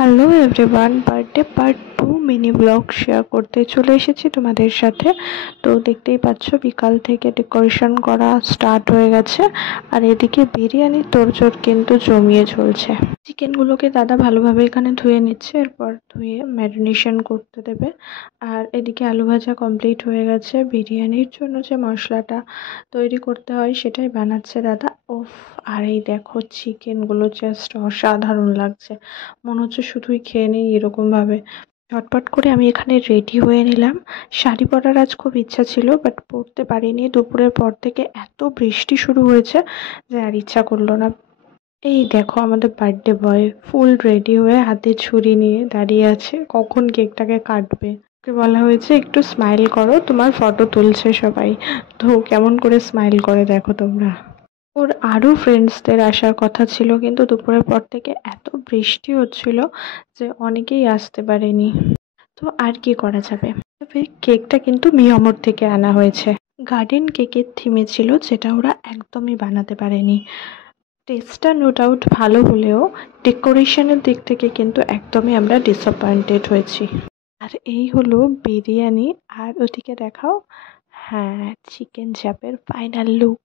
Hello everyone, birthday part 2 mini blog share করতে চলে এসেছি তোমাদের সাথে। তো দেখতেই পাচ্ছ বিকাল থেকে ডেকোরেশন করা স্টার্ট হয়ে গেছে, আর এদিকে বিরিয়ানির তোড়জোড় কিন্তু জমিয়ে চলছে। চিকেনগুলোকে দাদা ভালোভাবে এখানে ধুয়ে নিচ্ছে, এরপর ধুয়ে ম্যারিনেশন করতে দেবে। আর এদিকে আলু ভাজা কমপ্লিট হয়ে গেছে। বিরিয়ানির জন্য যে মশলাটা তৈরি করতে হয় সেটাই বানাচ্ছে দাদা। ওফ! আর এই দেখো চিকেনগুলো জাস্ট অসাধারণ লাগছে, মনে হচ্ছে শুধুই খেয়ে নেই এরকমভাবে। ঝটপট করে আমি এখানে রেডি হয়ে নিলাম। শাড়ি পরার আজ খুব ইচ্ছা ছিল, বাট পরতে পারিনি। দুপুরের পর থেকে এত বৃষ্টি শুরু হয়েছে যে আর ইচ্ছা করলো না। এই দেখো আমাদের বার্থডে বয় ফুল রেডি হয়ে হাতে ছুরি নিয়ে দাঁড়িয়ে আছে, কখন কেকটাকে কাটবে। ওকে বলা হয়েছে একটু স্মাইল করো, তোমার ফটো তুলছে সবাই। তো কেমন করে স্মাইল করে দেখো তোমরা। ওর আরো ফ্রেন্ডসদের আসার কথা ছিল, কিন্তু দুপুরের পর থেকে এত বৃষ্টি হচ্ছিল যে অনেকেই আসতে পারেনি। তো আর কি করা যাবে। তবে কেকটা কিন্তু মিয়ামর থেকে আনা হয়েছে। গার্ডেন কেকের থিমে ছিল, যেটা ওরা একদমই বানাতে পারেনি। টেস্টটা নো ডাউট ভালো হলেও ডেকোরেশনের দিক থেকে কিন্তু একদমই আমরা ডিসঅ্যাপয়েন্টেড হয়েছি। আর এই হলো বিরিয়ানি। আর ওদিকে দেখাও, হ্যাঁ, চিকেন চাপের ফাইনাল লুক।